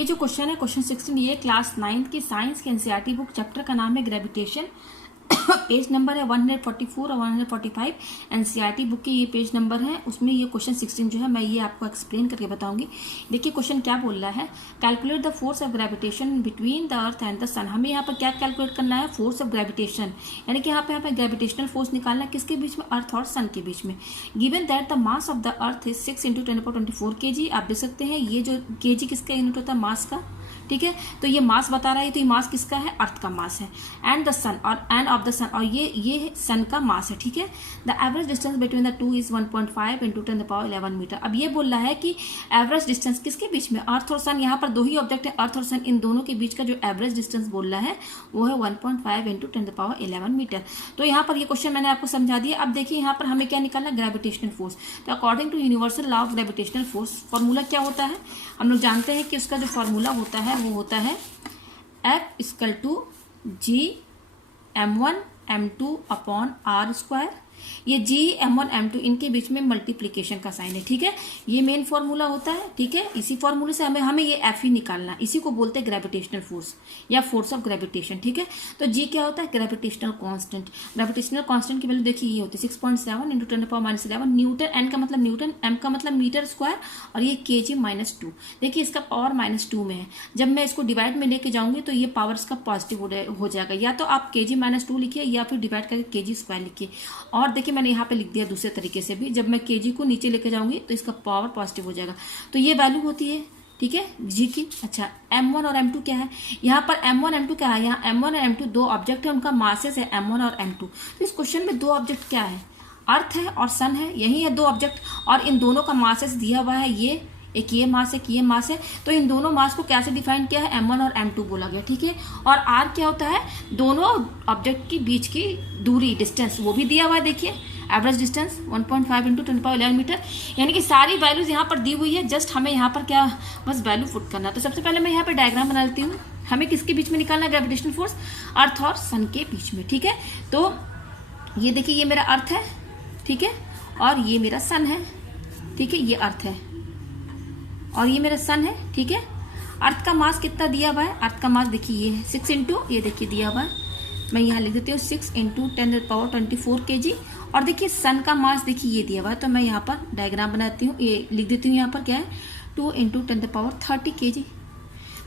ये जो क्वेश्चन है क्वेश्चन 16 ये क्लास 9 की साइंस के एनसीईआरटी बुक चैप्टर का नाम है ग्रेविटेशन। पेज नंबर है 144 और 145 एनसीईआरटी बुक के ये पेज नंबर है। उसमें ये क्वेश्चन 16 जो है मैं ये आपको एक्सप्लेन करके बताऊंगी। देखिए क्वेश्चन क्या बोल रहा है, calculate the force of gravitation between the earth and the sun. हमें यहाँ पर क्या कैलकुलेट करना है, फोर्स ऑफ ग्रेविटेशन, यानी कि यहाँ पे ग्रेविटेशनल फोर्स निकालना है किसके बीच में, अर्थ और सन के बीच में। Given that the mass of the earth is 6 × 10⁻24 kg। आप देख सकते हैं ये जो kg किसका यूनिट होता है, मास का, ठीक है। तो ये मास बता रहा है, तो ये मास किसका है, अर्थ का मास है। एंड द सन और एंड ऑफ द सन, और ये सन का मास है, ठीक है। The average distance between the two is 1.5 × 10⁻11 metre. अब ये बोल रहा है कि एवरेज डिस्टेंस किसके बीच में, अर्थ और सन। यहाँ पर दो ही ऑब्जेक्ट है, अर्थ और सन, इन दोनों के बीच का जो एवरेज डिस्टेंस बोल रहा है वो है 1.5 × 10⁻11 मीटर। तो यहाँ पर ये क्वेश्चन मैंने आपको समझा दिया। अब देखिए यहाँ पर हमें क्या निकालना, ग्रेविटेशनल फोर्स। तो according to universal law of gravitational force formula क्या होता है, हम लोग जानते हैं कि उसका जो फॉर्मूला होता है वो होता है F=G m1m2/r²। ये G m1 m2 इनके बीच में मल्टीप्लीकेशन का साइन है, ठीक है। ये मेन फॉर्मूला होता है, ठीक है। इसी फॉर्मूले से हमें ये F ही निकालना है। इसी को बोलते हैं ग्रेविटेशनल फोर्स या फोर्स ऑफ ग्रेविटेशन, ठीक है। तो G क्या होता है, ग्रेविटेशनल कांस्टेंट। ग्रेविटेशनल कांस्टेंट की वैल्यू देखिए ये होती है 6.7 × 10⁻11 न्यूटन। n का मतलब न्यूटन, m का मतलब मीटर स्क्वायर, और ये kg-2। देखिए इसका पावर -2 में है। जब मैं इसको डिवाइड में लेके जाऊंगी तो ये पावर इसका पॉजिटिव हो जाएगा। या तो आप kg-2 लिखिए या फिर डिवाइड करके kg² लिखिए। और देखिए मैंने यहाँ पे लिख दिया दूसरे तरीके से भी, जब मैं kg को नीचे लेके जाऊंगी तो इसका पावर पॉजिटिव हो जाएगा। तो ये वैल्यू होती है, ठीक है, G की। अच्छा m1 और m2 क्या है, यहाँ पर m1 m2 क्या है, यहाँ m1 और m2 दो ऑब्जेक्ट है, उनका मासेस है m1 और m2। तो इस क्वेश्चन में दो ऑब्जेक्ट क्या है, अर्थ है और सन है, यही है दो ऑब्जेक्ट, और इन दोनों का मासेस दिया हुआ है, ये एक ये मास है कि ये मास है। तो इन दोनों मास को कैसे डिफाइन किया है, m1 और m2 बोला गया, ठीक है। और r क्या होता है, दोनों ऑब्जेक्ट के बीच की दूरी, डिस्टेंस, वो भी दिया हुआ है। देखिए एवरेज डिस्टेंस 1.5 × 10⁻11 मीटर, यानी कि सारी वैल्यूज यहाँ पर दी हुई है। जस्ट हमें यहाँ पर क्या बस वैल्यू पुट करना। तो सबसे पहले मैं यहाँ पर डायग्राम बना लेती हूँ। हमें किसके बीच में निकालना है, ग्रेविटेशनल फोर्स अर्थ और सन के बीच में, ठीक है। तो ये देखिए ये मेरा अर्थ है, ठीक है, और ये मेरा सन है, ठीक है। ये अर्थ है और ये मेरा सन है, ठीक है। अर्थ का मास कितना दिया हुआ है, अर्थ का मास देखिए ये है 6 × ये देखिए दिया हुआ है, मैं यहाँ लिख देती हूँ 6 × 10⁻24 kg। और देखिए सन का मास देखिए ये दिया हुआ है, तो मैं यहाँ पर डायग्राम बनाती हूँ, ये लिख देती हूँ। यहाँ पर क्या है 2 × 10⁻30 kg।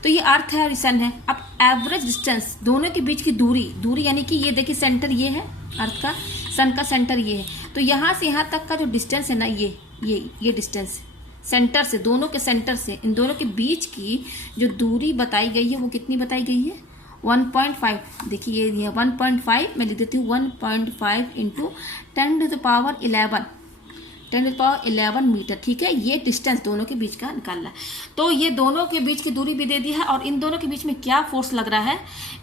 तो ये अर्थ है और ये सन है। अब एवरेज डिस्टेंस, दोनों के बीच की दूरी यानी कि ये देखिए सेंटर ये है अर्थ का, सन का सेंटर ये है। तो यहाँ से यहाँ तक का जो डिस्टेंस है ना, ये डिस्टेंस सेंटर से, दोनों के सेंटर से इन दोनों के बीच की जो दूरी बताई गई है वो कितनी बताई गई है, 1.5। देखिए ये 1.5, मैं लिख देती हूँ 1.5 × 10⁻11 मीटर, ठीक है। ये डिस्टेंस दोनों के बीच का निकालना है। तो ये दोनों के बीच की दूरी भी दे दी है, और इन दोनों के बीच में क्या फोर्स लग रहा है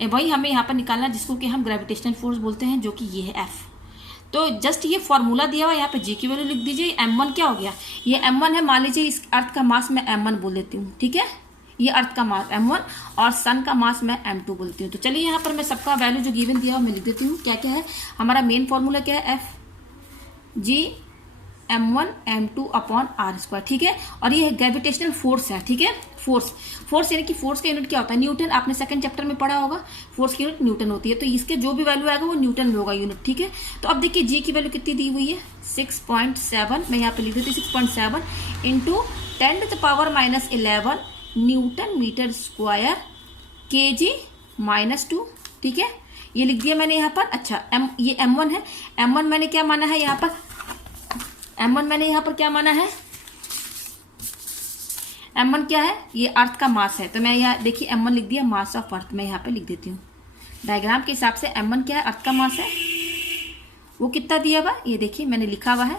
वही हमें यहाँ पर निकालना है, जिसको कि हम ग्रेविटेशनल फोर्स बोलते हैं, जो कि ये है F। तो जस्ट ये फॉर्मूला दिया हुआ, यहाँ पे G की वैल्यू लिख दीजिए। m1 क्या हो गया, ये m1 है, मान लीजिए इस अर्थ का मास मैं m1 बोल देती हूँ, ठीक है। ये अर्थ का मास m1 और सन का मास मैं m2 बोलती हूँ। तो चलिए यहाँ पर मैं सबका वैल्यू जो गिवन दिया हुआ मैं लिख देती हूँ। क्या क्या है हमारा मेन फॉर्मूला, क्या है F=G m1m2/r², ठीक है। और ये ग्रेविटेशनल फोर्स है, ठीक है। फोर्स यानी कि फोर्स का यूनिट क्या होता है, न्यूटन। आपने सेकंड चैप्टर में पढ़ा होगा, फोर्स की यूनिट न्यूटन होती है। तो इसके जो भी वैल्यू आएगा वो न्यूटन में होगा यूनिट, ठीक है। तो अब देखिए G की वैल्यू कितनी दी हुई है, 6.7। मैं यहाँ पे लिख देती हूँ 6.7 × 10⁻11 न्यूटन मीटर स्क्वायर kg-2, ठीक है। ये लिख दिया मैंने यहाँ पर। अच्छा ये m1 है, m1 मैंने क्या माना है यहाँ पर, m1 मैंने यहाँ पर क्या माना है, m1 क्या है, ये अर्थ का मास है। तो मैं यहाँ देखिए m1 लिख दिया, मास ऑफ अर्थ। मैं यहाँ पे लिख देती हूँ डायग्राम के हिसाब से, m1 क्या है, अर्थ का मास है। वो कितना दिया हुआ, ये देखिए मैंने लिखा हुआ है,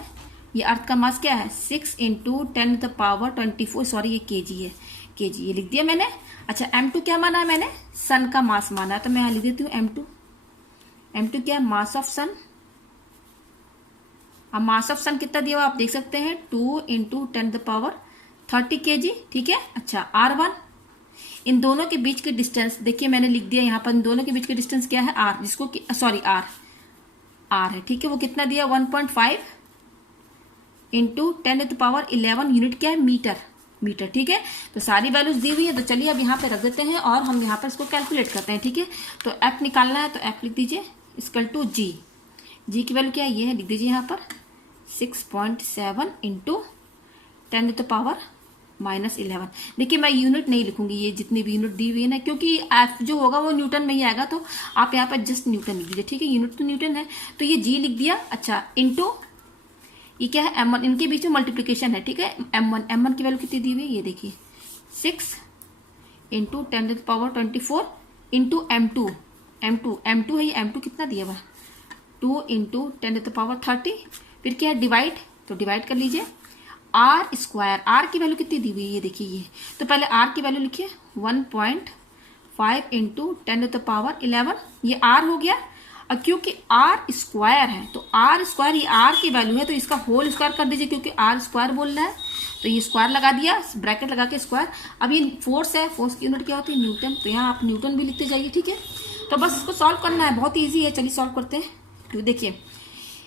ये अर्थ का मास क्या है 6 × 10⁻24, सॉरी ये kg है, kg ये लिख दिया मैंने। अच्छा m2 क्या माना है मैंने, सन का मास माना है। तो मैं यहाँ लिख देती हूँ m2 क्या है, मास ऑफ सन। अब मास ऑफ सन कितना दिया हुआ आप देख सकते हैं, 2 × 10⁻30 kg, ठीक है। अच्छा r1, इन दोनों के बीच की डिस्टेंस देखिए मैंने लिख दिया यहाँ पर, इन दोनों के बीच की डिस्टेंस क्या है, r, जिसको कि सॉरी r है, ठीक है। वो कितना दिया 1.5 × 10⁻11 यूनिट क्या है, मीटर, मीटर, ठीक है। तो सारी वैल्यूज दी हुई है, तो चलिए अब यहाँ पे रख देते हैं और हम यहाँ पर इसको कैलकुलेट करते हैं, ठीक है। तो एफ निकालना है, तो एफ लिख दीजिए इक्वल टू जी। जी की वैल्यू क्या है, ये है, लिख दीजिए यहाँ पर 6.7 इंटू 10⁻⁻11। देखिए मैं यूनिट नहीं लिखूंगी, ये जितनी भी यूनिट दी हुई है ना, क्योंकि एफ जो होगा वो न्यूटन में ही आएगा, तो आप यहाँ पर जस्ट न्यूटन लिख दीजिए, ठीक है। यूनिट तो न्यूटन है, तो ये जी लिख दिया। अच्छा, इंटू ये क्या है, m1, इनके बीच में मल्टीप्लीकेशन है, ठीक है। m1 की वैल्यू कितनी दी हुई है, ये देखिए 6 इंटू 10⁻24 इंटू m2 है, ये m2 कितना दिया हुआ, 2 इंटू 10⁻30। फिर क्या है, डिवाइड, तो डिवाइड कर लीजिए आर स्क्वायर। आर की वैल्यू कितनी दी हुई है, ये देखिए ये, तो पहले आर की वैल्यू लिखिए 1.5 इंटू 10⁻11, ये आर हो गया। और क्योंकि आर स्क्वायर है, तो आर स्क्वायर, ये आर की वैल्यू है, तो इसका होल स्क्वायर कर दीजिए, क्योंकि आर स्क्वायर बोल रहा है, तो ये स्क्वायर लगा दिया, ब्रैकेट लगा के स्क्वायर। अब ये फोर्स है, फोर्स की यूनिट क्या होती है, न्यूटन, तो यहाँ आप न्यूटन भी लिखते जाइए, ठीक है। तो बस इसको सॉल्व करना है, बहुत ईजी है। चलिए सॉल्व करते हैं। तो देखिए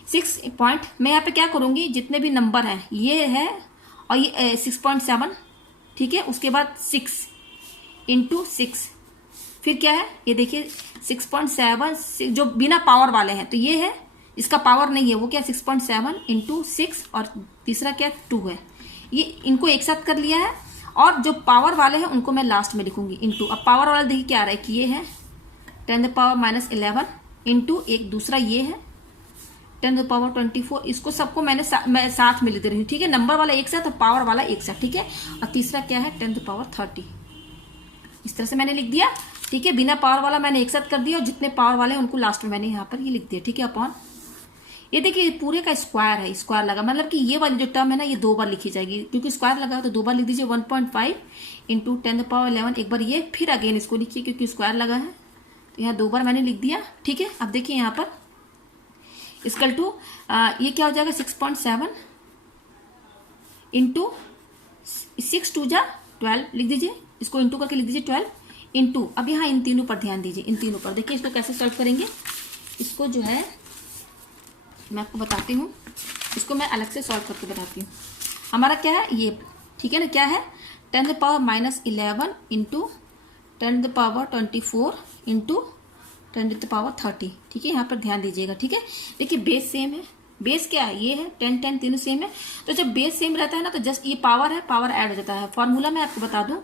6 पॉइंट, मैं यहाँ पे क्या करूँगी, जितने भी नंबर हैं ये है और ये 6.7, ठीक है। उसके बाद 6 इंटू 6, फिर क्या है, ये देखिए 6.7 जो बिना पावर वाले हैं, तो ये है, इसका पावर नहीं है, वो क्या 6.7 इंटू 6 और तीसरा क्या 2 है। ये इनको एक साथ कर लिया है, और जो पावर वाले हैं उनको मैं लास्ट में लिखूंगी इंटू। अब पावर वाला देखिए क्या आ रहा है कि ये है 10⁻11 इंटू एक दूसरा ये है 10⁻24। इसको सबको मैं साथ में लिख दे रही हूँ, ठीक है। नंबर वाला एक साथ और पावर वाला एक साथ, ठीक है। और तीसरा क्या है 10⁻30, इस तरह से मैंने लिख दिया, ठीक है। बिना पावर वाला मैंने एक साथ कर दिया, और जितने पावर वाले हैं उनको लास्ट में मैंने यहाँ पर ये लिख दिया, ठीक है। अपॉन ये देखिए पूरे का स्क्वायर है, स्क्वायर लगा, मतलब कि ये वाली जो टर्म है ना, ये 2 बार लिखी जाएगी, क्योंकि स्क्वायर लगा तो 2 बार लिख दीजिए। 1.5 इंटू 10⁻11, एक बार ये, फिर अगेन इसको लिखिए, क्योंकि स्क्वायर लगा है, तो यहाँ 2 बार मैंने लिख दिया, ठीक है। अब देखिए यहाँ पर इक्वल टू ये क्या हो जाएगा 6.7 इंटू 6 2 जा 12, लिख दीजिए, इसको इंटू करके लिख दीजिए 12 इंटू। अब यहाँ इन तीनों पर ध्यान दीजिए, इन तीनों पर देखिए इसको कैसे सॉल्व करेंगे। इसको जो है मैं आपको बताती हूँ, इसको मैं अलग से सॉल्व करके बताती हूँ। हमारा क्या है ये, ठीक है ना, क्या है 10⁻11 इंटू 10⁻24 इंटू 10⁻30, ठीक है। यहाँ पर ध्यान दीजिएगा, ठीक है। देखिए बेस सेम है, बेस क्या है, ये है 10 10 तीनों सेम है, तो जब बेस सेम रहता है ना, तो जस्ट ये पावर है, पावर ऐड हो जाता है। फॉर्मूला मैं आपको बता दूं,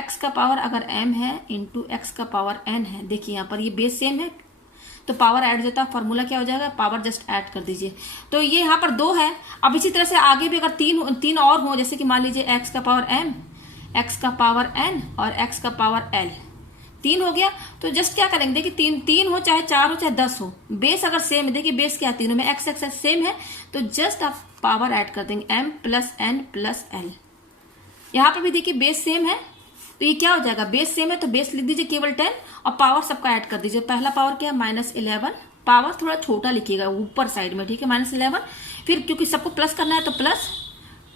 x का पावर अगर m है इंटू x का पावर n है, देखिए यहाँ पर ये बेस सेम है, तो पावर ऐड हो जाता है। फॉर्मूला क्या हो जाएगा, पावर जस्ट ऐड कर दीजिए। तो ये यहाँ पर 2 है। अब इसी तरह से आगे भी अगर 3 और हो, जैसे कि मान लीजिए x का पावर m, x का पावर n और x का पावर l, 3 हो गया। तो जस्ट क्या करेंगे, देखिए 3 हो चाहे 4 हो चाहे 10 हो, बेस अगर सेम है, देखिए बेस क्या है तीनों में x x सेम है, तो जस्ट आप पावर ऐड कर देंगे m plus n plus l। यहाँ पर भी देखिए बेस सेम है, तो ये क्या हो जाएगा, बेस सेम है तो बेस लिख दीजिए केवल 10 और पावर सबका ऐड कर दीजिए। पहला पावर क्या है -11, पावर थोड़ा छोटा लिखिएगा ऊपर साइड में, ठीक है, -11। फिर क्योंकि सबको प्लस करना है तो प्लस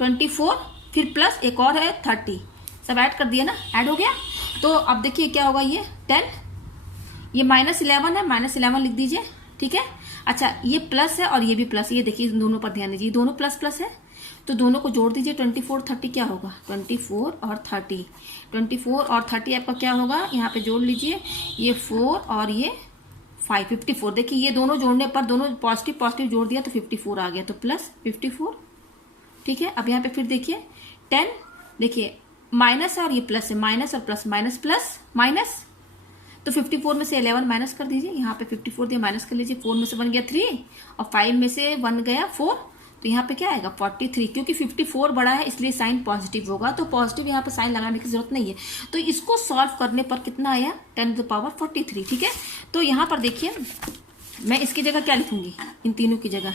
24, फिर प्लस एक और है 30, सब ऐड कर दिया ना, ऐड हो गया। तो अब देखिए क्या होगा, ये 10, ये -11 है, -11 लिख दीजिए, ठीक है। अच्छा ये प्लस है और ये भी प्लस, ये देखिए दोनों पर ध्यान दीजिए, दोनों प्लस प्लस है, तो दोनों को जोड़ दीजिए। 24 30 क्या होगा, 24 और 30, 24 और 30 आपका क्या होगा, यहाँ पे जोड़ लीजिए, ये 4 और ये 5, 54। देखिए ये दोनों जोड़ने पर, दोनों पॉजिटिव पॉजिटिव जोड़ दिया तो 54 आ गया, तो प्लस 54, ठीक है। अब यहाँ पे फिर देखिए 10, देखिए माइनस है और ये प्लस है, माइनस और प्लस, माइनस प्लस माइनस, तो 54 में से 11 माइनस कर दीजिए, यहाँ पे 54 दिया माइनस कर लीजिए, 4 में से 1 गया 3 और 5 में से 1 गया 4, तो यहाँ पे क्या आएगा 43। क्योंकि 54 बड़ा है इसलिए साइन पॉजिटिव होगा, तो पॉजिटिव यहाँ पे साइन लगाने की जरूरत नहीं है। तो इसको सॉल्व करने पर कितना आया 10⁻43, ठीक है। तो यहाँ पर देखिए मैं इसकी जगह क्या लिखूंगी, इन तीनों की जगह,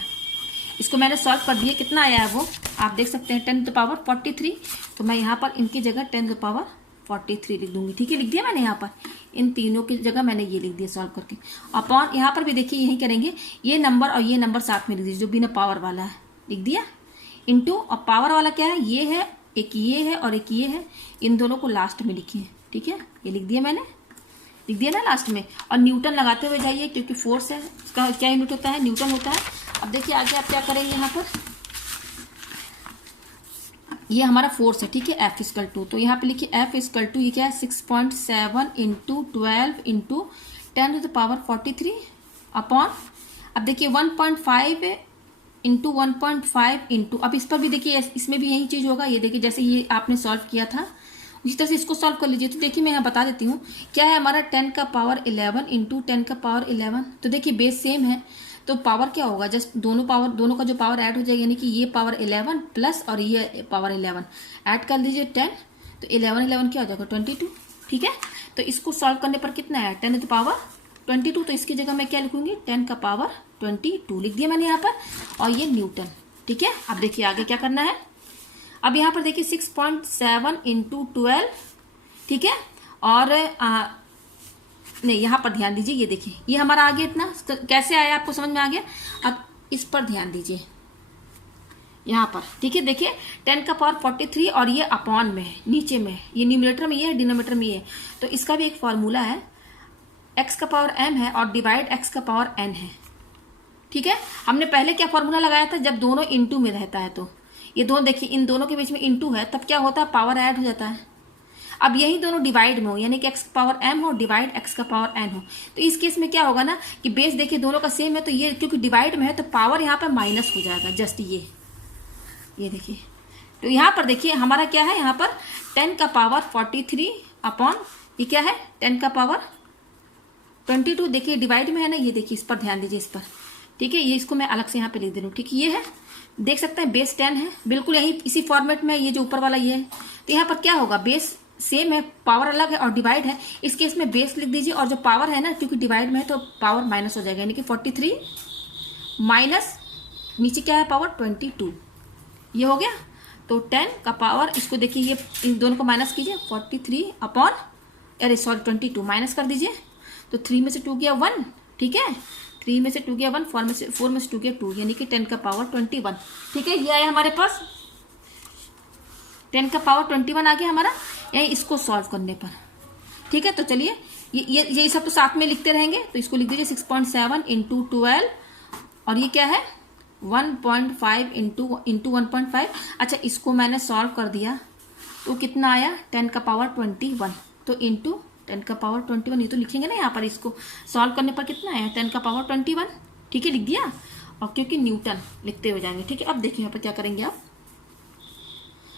इसको मैंने सॉल्व कर दिया, कितना आया है वो आप देख सकते हैं 10⁻43, तो मैं यहाँ पर इनकी जगह 10⁻43 लिख दूंगी, ठीक है। लिख दिया मैंने, यहाँ पर इन तीनों की जगह मैंने ये लिख दिया सॉल्व करके। अपॉन यहाँ पर भी देखिए यही करेंगे, ये नंबर और ये नंबर साथ में लिख दीजिए जो बिना पावर वाला है, लिख दिया, इंटू, और पावर वाला क्या है, ये है, एक ये है और एक ये है, इन दोनों को लास्ट में लिखिए, ठीक है। ये लिख दिया मैंने, लिख दिया ना लास्ट में, और न्यूटन लगाते हुए जाइए क्योंकि फोर्स है, इसका क्या यूनिट होता है, न्यूटन होता है। अब देखिए आगे आप क्या करेंगे, यहाँ पर ये हमारा फोर्स है, ठीक है, F इक्वल टू, तो यहाँ पे लिखिए F इक्वल टू ये क्या है 6.7 इंटू 12 इंटू 10⁻43 अपॉन, अब देखिए 1.5 इंटू 1.5 इंटू, अब इस पर भी देखिए इसमें भी यही चीज होगा। ये देखिए जैसे ये आपने सॉल्व किया था उसी तरह से इसको सॉल्व कर लीजिए। तो देखिए मैं यहाँ बता देती हूँ क्या है हमारा 10⁻11 इंटू 10⁻11, तो देखिए बेस सेम है तो पावर क्या होगा, जस्ट दोनों का जो पावर ऐड हो जाएगा, यानी कि ये पावर 11 प्लस और ये पावर 11 ऐड कर दीजिए 10, तो 11 क्या हो जाएगा 22, ठीक है। तो इसको सॉल्व करने पर कितना है 10⁻22, तो इसकी जगह मैं क्या लिखूंगी 10⁻22 लिख दिया मैंने यहाँ पर, और ये न्यूटन, ठीक है। अब देखिए आगे क्या करना है, अब यहाँ पर देखिए 6.7 इंटू 12, ठीक है, और नहीं यहाँ पर ध्यान दीजिए, ये देखिए ये हमारा आगे इतना कैसे आया आपको समझ में आ गया। अब इस पर ध्यान दीजिए यहाँ पर, ठीक है, देखिए 10⁻43 और ये अपॉन में है, नीचे में है, ये न्यूमरेटर में ये है, डिनोमिनेटर में ये है, तो इसका भी एक फॉर्मूला है, x का पावर m है और डिवाइड x का पावर n है, ठीक है। हमने पहले क्या फॉर्मूला लगाया था, जब दोनों इनटू में रहता है तो ये दोनों देखिए इन दोनों के बीच में इनटू है तब क्या होता है पावर ऐड हो जाता है। अब यही दोनों डिवाइड में हो, यानी कि x का पावर m हो डिवाइड x का पावर n हो, तो इस केस में क्या होगा ना कि बेस देखिए दोनों का सेम है, तो ये क्योंकि डिवाइड में है तो पावर यहाँ पर माइनस हो जाएगा, जस्ट ये देखिए। तो यहाँ पर देखिए हमारा क्या है, यहाँ पर 10⁻43 अपॉन ये क्या है 10⁻22, देखिए डिवाइड में है ना, ये देखिए इस पर ध्यान दीजिए इस पर, ठीक है, ये इसको मैं अलग से यहाँ पे लिख दे रही हूँ, ठीक है, ये है देख सकते हैं बेस 10 है, बिल्कुल यही इसी फॉर्मेट में ये जो ऊपर वाला ये है। तो यहाँ पर क्या होगा, बेस सेम है पावर अलग है और डिवाइड है, इस केस में बेस लिख दीजिए और जो पावर है ना क्योंकि डिवाइड में है तो पावर माइनस हो जाएगा, यानी कि 43 माइनस नीचे क्या है पावर 22, ये हो गया। तो 10 का पावर, इसको देखिए ये इन दोनों को माइनस कीजिए 43 अपॉन, अरे सॉरी 22 माइनस कर दीजिए, तो 3 में से 2 गया 1, ठीक है, 3 में से 2 गया 1, 4 में से 2 गया 2, यानी कि 10 का पावर 21, ठीक है, ये आया हमारे पास 10 का पावर 21 आ गया हमारा, यही इसको सॉल्व करने पर, ठीक है। तो चलिए ये सब तो साथ में लिखते रहेंगे, तो इसको लिख दीजिए 6.7 इंटू 12 और ये क्या है 1.5 इंटू 1.5। अच्छा इसको मैंने सॉल्व कर दिया तो कितना आया 10 का पावर 21, तो इंटू 10 का पावर 21, ये तो लिखेंगे ना यहाँ पर, इसको सॉल्व करने पर कितना आया 10 का पावर 21, ठीक है, लिख दिया, और क्योंकि न्यूटन लिखते हो जाएंगे, ठीक है। अब देखिए यहाँ पर क्या करेंगे आप,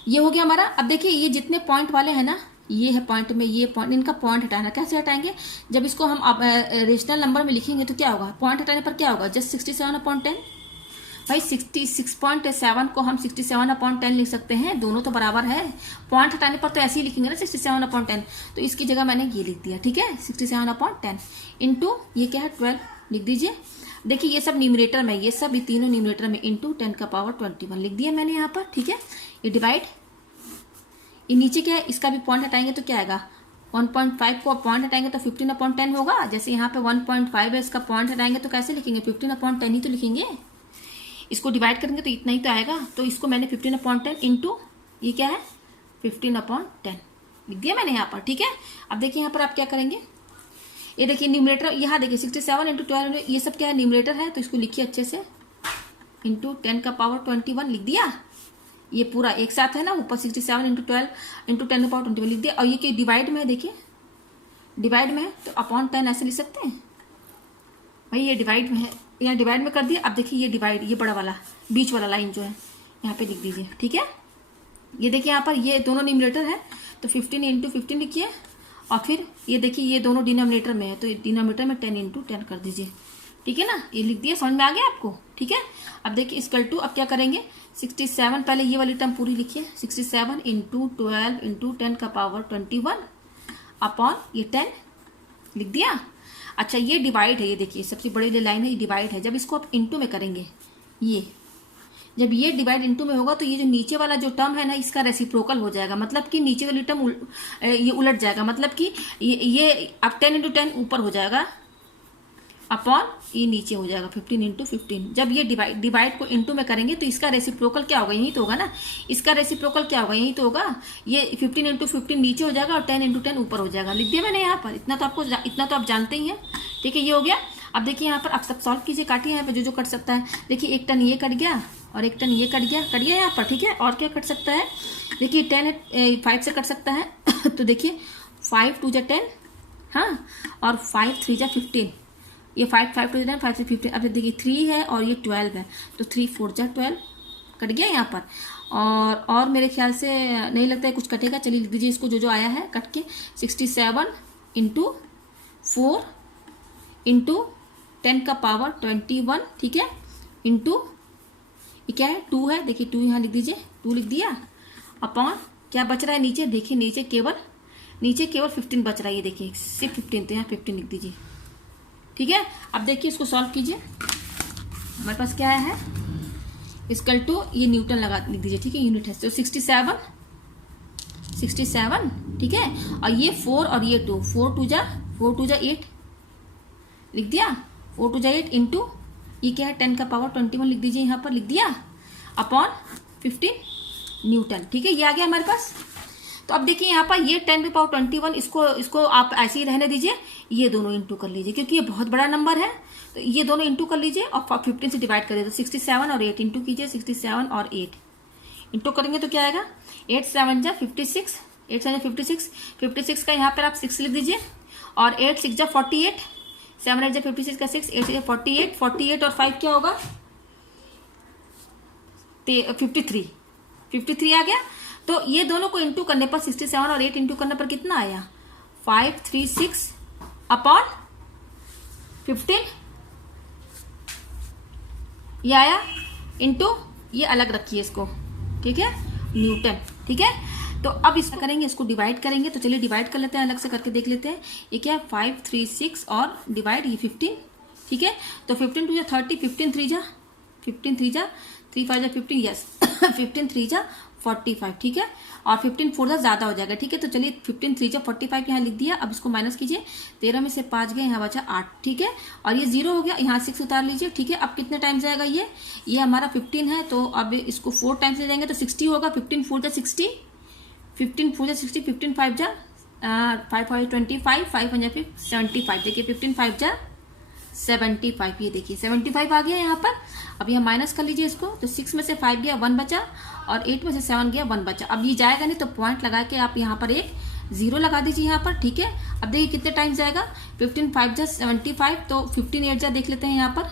ये हो गया हमारा। अब देखिए ये जितने पॉइंट वाले हैं ना, ये है पॉइंट में, ये पॉइंट, इनका पॉइंट हटाना, कैसे हटाएंगे, जब इसको हम रेशनल नंबर में लिखेंगे तो क्या होगा, पॉइंट हटाने पर क्या होगा, जस्ट 67/10, भाई 66.7 को हम 67/10 लिख सकते हैं, दोनों तो बराबर है, पॉइंट हटाने पर तो ऐसे ही लिखेंगे ना 67/10, तो इसकी जगह मैंने ये लिख दिया, ठीक है, 67/10 इंटू ये क्या है 12 लिख दीजिए। देखिए ये सब न्यूमरेटर में, ये सब ये तीनों न्यूमरेटर में, इंटू 10 का पावर 21 लिख दिया मैंने यहाँ पर, ठीक है। ये डिवाइड, ये नीचे क्या है, इसका भी पॉइंट हटाएंगे तो क्या आएगा 1.5 को पॉइंट हटाएंगे तो 15/10 होगा, जैसे यहाँ पे 1.5 है, इसका पॉइंट हटाएंगे तो कैसे लिखेंगे 15/10 ही तो लिखेंगे, इसको डिवाइड करेंगे तो इतना ही तो आएगा, तो इसको मैंने 15/10 इंटू ये क्या है 15/10 लिख दिया मैंने यहाँ पर, ठीक है। अब देखिए यहाँ पर आप क्या करेंगे, ये देखिए न्यूमरेटर, यहाँ देखिए 67 इंटू 12, ये सब क्या है न्यूमरेटर है, तो इसको लिखिए अच्छे से, इंटू 10 का पावर 21 लिख दिया, ये पूरा एक साथ है ना, ऊपर 67 इंटू 12 इंटू 10 का पावर 21 लिख दिया, और ये कि डिवाइड में है, देखिए डिवाइड में है तो अपॉन 10 ऐसे लिख सकते हैं, भाई ये डिवाइड में है, यहाँ डिवाइड में कर दिया। अब देखिए ये डिवाइड, ये बड़ा वाला बीच वाला लाइन जो है यहाँ पे लिख दीजिए, ठीक है। ये देखिए यहाँ पर ये दोनों न्यूमरेटर है तो 15 इंटू 15 लिखिए, और फिर ये देखिए ये दोनों डिनोमिनेटर में है तो डिनोमिनेटर में 10 इंटू 10 कर दीजिए, ठीक है ना, ये लिख दिया, समझ में आ गया आपको, ठीक है। अब देखिए इक्वल टू, अब क्या करेंगे 67, पहले ये वाली टर्म पूरी लिखिए, 67 इंटू 12 इंटू 10 का पावर 21 अपॉन ये 10 लिख दिया। अच्छा ये डिवाइड है, ये देखिए सबसे बड़ी लाइन है, ये डिवाइड है, जब इसको आप इंटू में करेंगे, ये जब ये डिवाइड इंटू में होगा तो ये जो नीचे वाला जो टर्म है ना इसका रेसिप्रोकल हो जाएगा, मतलब कि नीचे वाली टर्म ये उलट जाएगा, मतलब कि ये अब 10 इंटू 10 ऊपर हो जाएगा अपॉन ये नीचे हो जाएगा 15 इंटू 15। जब ये डिवाइड को इंटू में करेंगे तो इसका रेसिप्रोकल क्या होगा, यही तो होगा ना, इसका रेसिप्रोकल क्या होगा, यही तो होगा, ये 15 इंटू 15 नीचे हो जाएगा और 10 इंटू 10 ऊपर हो जाएगा, लिख दिया मैंने यहाँ पर, इतना तो आप जानते ही हैं, ठीक है, ये हो गया। अब देखिए यहाँ पर आप सब सॉल्व कीजिए, काटिए यहाँ पे जो जो कट सकता है। देखिए 1 टन ये कट गया और 1 टन ये कट गया यहाँ पर, ठीक है। और क्या कट सकता है, देखिए 10 5 से कट सकता है तो देखिए 5 2 जा 10, हाँ, और 5 3 जा 15, ये 5 5 2 जा 5 3 15। अब देखिए 3 है और ये 12 है, तो 3 4 जा 12 कट गया यहाँ पर। और मेरे ख्याल से नहीं लगता है कुछ कटेगा, चलिए लिख दीजिए इसको जो जो आया है कट के। 67 इंटू 4 इंटू 10 का पावर 21, ठीक है, इंटू ये क्या है 2 है, देखिए 2 यहाँ लिख दीजिए, 2 लिख दिया, अपॉन क्या बच रहा है नीचे, देखिए नीचे केवल 15 बच रहा है, ये देखिए सिर्फ 15, तो यहाँ 15 लिख दीजिए, ठीक है। अब देखिए इसको सॉल्व कीजिए, हमारे पास क्या है, इक्वल टू ये न्यूटन लगा लिख दीजिए, ठीक है, यूनिट है, तो 67, ठीक है। और ये 4 और ये 2, 4 2 जा 8 लिख दिया, 4 2 जा 8 इंटू ये क्या है 10 का पावर 21 लिख दीजिए, यहाँ पर लिख दिया, अपॉन 15 न्यूटन, ठीक है, ये आ गया हमारे पास। तो अब देखिए यहाँ पर ये 10 का पावर 21, इसको आप ऐसे ही रहने दीजिए, ये दोनों इंटू कर लीजिए क्योंकि ये बहुत बड़ा नंबर है, तो ये दोनों इंटू कर लीजिए और 15 से डिवाइड करिए, तो 67 और 8 इंटू कीजिए, 67 और 8 इंटू करेंगे तो क्या आएगा, 8 7 जा 56, 8 7 जा 56, 56 का यहाँ पर आप 6 लिख दीजिए, और 8 6 जा 48, 7 8 जा 56 का 6, 8 6 जा 48, 48 और 5 क्या होगा 53 आ गया। तो ये दोनों को इंटू करने पर 67 और 8 इंटू करने पर कितना आया 536 अपॉन 15, ये आया, इंटू ये अलग रखिए इसको, ठीक है, न्यूटन, ठीक है। तो अब इसका करेंगे, इसको डिवाइड करेंगे, तो चलिए डिवाइड कर लेते हैं, अलग से करके देख लेते हैं। ये क्या 536 और डिवाइड ये 15, ठीक है, तो 15 2 जा 30, 15 3 जा 3 5 जा 15, यस 15 3 जा 45, ठीक है, और 15 4 जा ज्यादा हो जाएगा, ठीक है। तो चलिए 15 3 जा 45 यहाँ लिख दिया। अब इसको माइनस कीजिए, 13 में से 5 गए, यहाँ बचा 8, ठीक है, और ये 0 हो गया, यहाँ 6 उतार लीजिए, ठीक है। अब कितने टाइम जाएगा ये हमारा 15 है, तो अब इसको 4 टाइम्स ले जाएंगे तो 60 होगा, 15 4 जा 60, 15 4 जा 60, 15 5 जा 5 5 25, 5 1 जा 75, देखिए 15 5 जा 75, ये देखिए 75 आ गया यहाँ पर। अब यहाँ माइनस कर लीजिए इसको, तो 6 में से 5 गया 1 बचा, और 8 में से 7 गया 1 बचा। अब ये जाएगा नहीं तो पॉइंट लगा के आप यहाँ पर एक 0 लगा दीजिए यहाँ पर, ठीक है। अब देखिए कितने टाइम जाएगा, 15 5 जा 75, तो 15 8 जा देख लेते हैं यहाँ पर,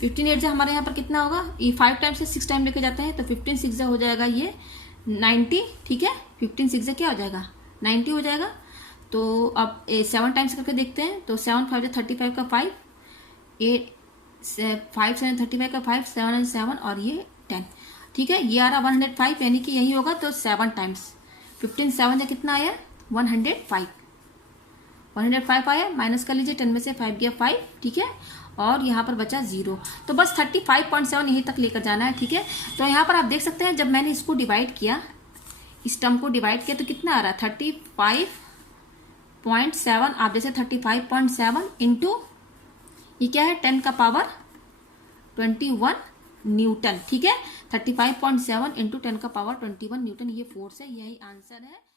15 8 जा हमारे यहाँ पर कितना होगा, ये 5 टाइम से 6 टाइम लेके जाते हैं, तो 15 6 जा हो जाएगा ये 90, ठीक है, 15 6 जा क्या हो जाएगा 90 हो जाएगा। तो अब 7 टाइम्स करके देखते हैं, तो 7 5 जा 35 का 5, 8 5 7 35 का 5, 7 and 7 और ये 10, ठीक है, ये आ रहा 105, यानी कि यही होगा, तो 7 टाइम्स 15 7 जा कितना आया 105 आया, माइनस कर लीजिए, 10 में से 5 गया 5, ठीक है, और यहाँ पर बचा 0, तो बस 35.7 यहीं तक लेकर जाना है, ठीक है। तो यहाँ पर आप देख सकते हैं जब मैंने इसको डिवाइड किया, इस टर्म को डिवाइड किया, तो कितना आ रहा है 35.7, आप जैसे 35.7 इंटू ये क्या है 10 का पावर 21 न्यूटन, ठीक है, 35.7 इंटू 10 का पावर 21 न्यूटन, ये फोर्स है, यही आंसर है।